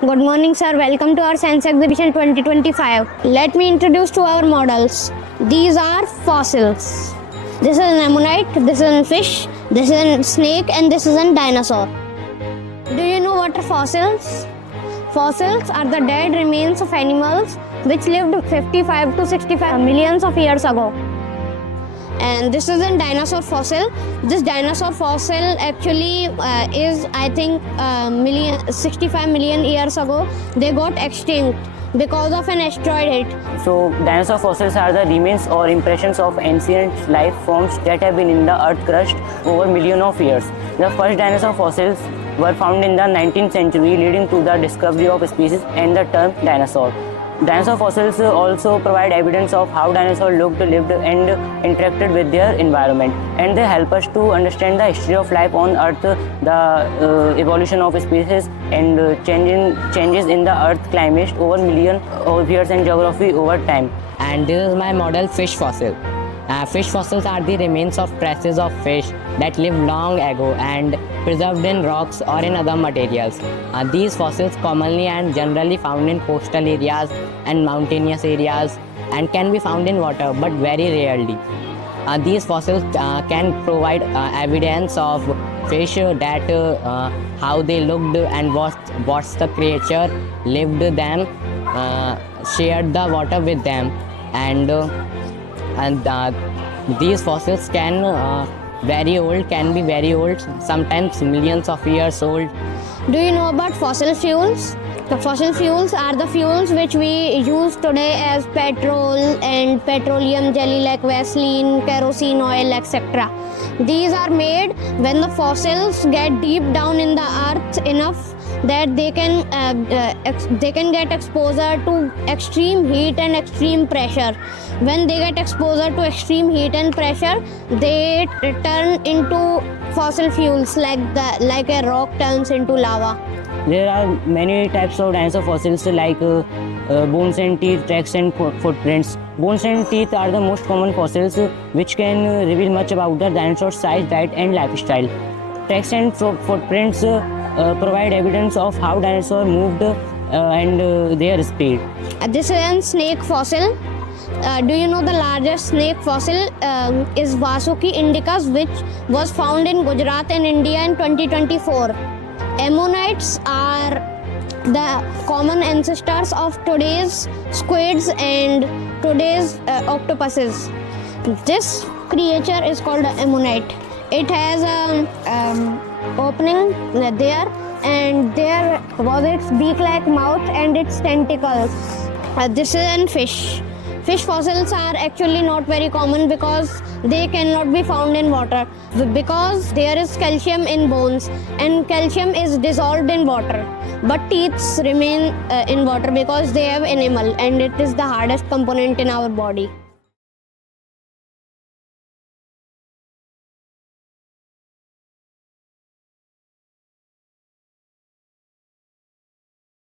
Good morning, sir. Welcome to our Science Exhibition 2025. Let me introduce to our models. These are fossils. This is an ammonite, this is a fish, this is a snake, and this is a dinosaur. Do you know what are fossils? Fossils are the dead remains of animals which lived 55 to 65 millions of years ago. And this is a dinosaur fossil. This dinosaur fossil actually is, I think, 65 million years ago. They got extinct because of an asteroid hit. So, dinosaur fossils are the remains or impressions of ancient life forms that have been in the earth crust over millions of years. The first dinosaur fossils were found in the 19th century, leading to the discovery of species and the term dinosaur. Dinosaur fossils also provide evidence of how dinosaurs looked, lived, and interacted with their environment, and they help us to understand the history of life on Earth, the evolution of species, and changes in the Earth climate over millions of years and geography over time. And this is my model fish fossil. Fish fossils are the remains of traces of fish that lived long ago and preserved in rocks or in other materials. These fossils commonly and generally found in coastal areas and mountainous areas and can be found in water but very rarely. These fossils can provide evidence of fish that how they looked and what the creature lived them, shared the water with them, and these fossils can be very old, sometimes millions of years old. Do you know about fossil fuels? The fossil fuels are the fuels which we use today as petrol and petroleum jelly like Vaseline, kerosene oil, etc. These are made when the fossils get deep down in the earth enough that they can get exposure to extreme heat and extreme pressure. When they get exposure to extreme heat and pressure, they turn into fossil fuels like a rock turns into lava. There are many types of dinosaur fossils like bones and teeth, tracks and footprints. Bones and teeth are the most common fossils which can reveal much about the dinosaur's size, diet and lifestyle. Tracks and footprints provide evidence of how dinosaurs moved and their speed. This is a snake fossil. Do you know the largest snake fossil is Vasuki indicus, which was found in Gujarat and India in 2024. Ammonites are the common ancestors of today's squids and today's octopuses. This creature is called ammonite. It has an opening there, and there was its beak-like mouth and its tentacles. This is a fish. Fish fossils are actually not very common because they cannot be found in water, because there is calcium in bones and calcium is dissolved in water, but teeth remain in water because they have enamel and it is the hardest component in our body.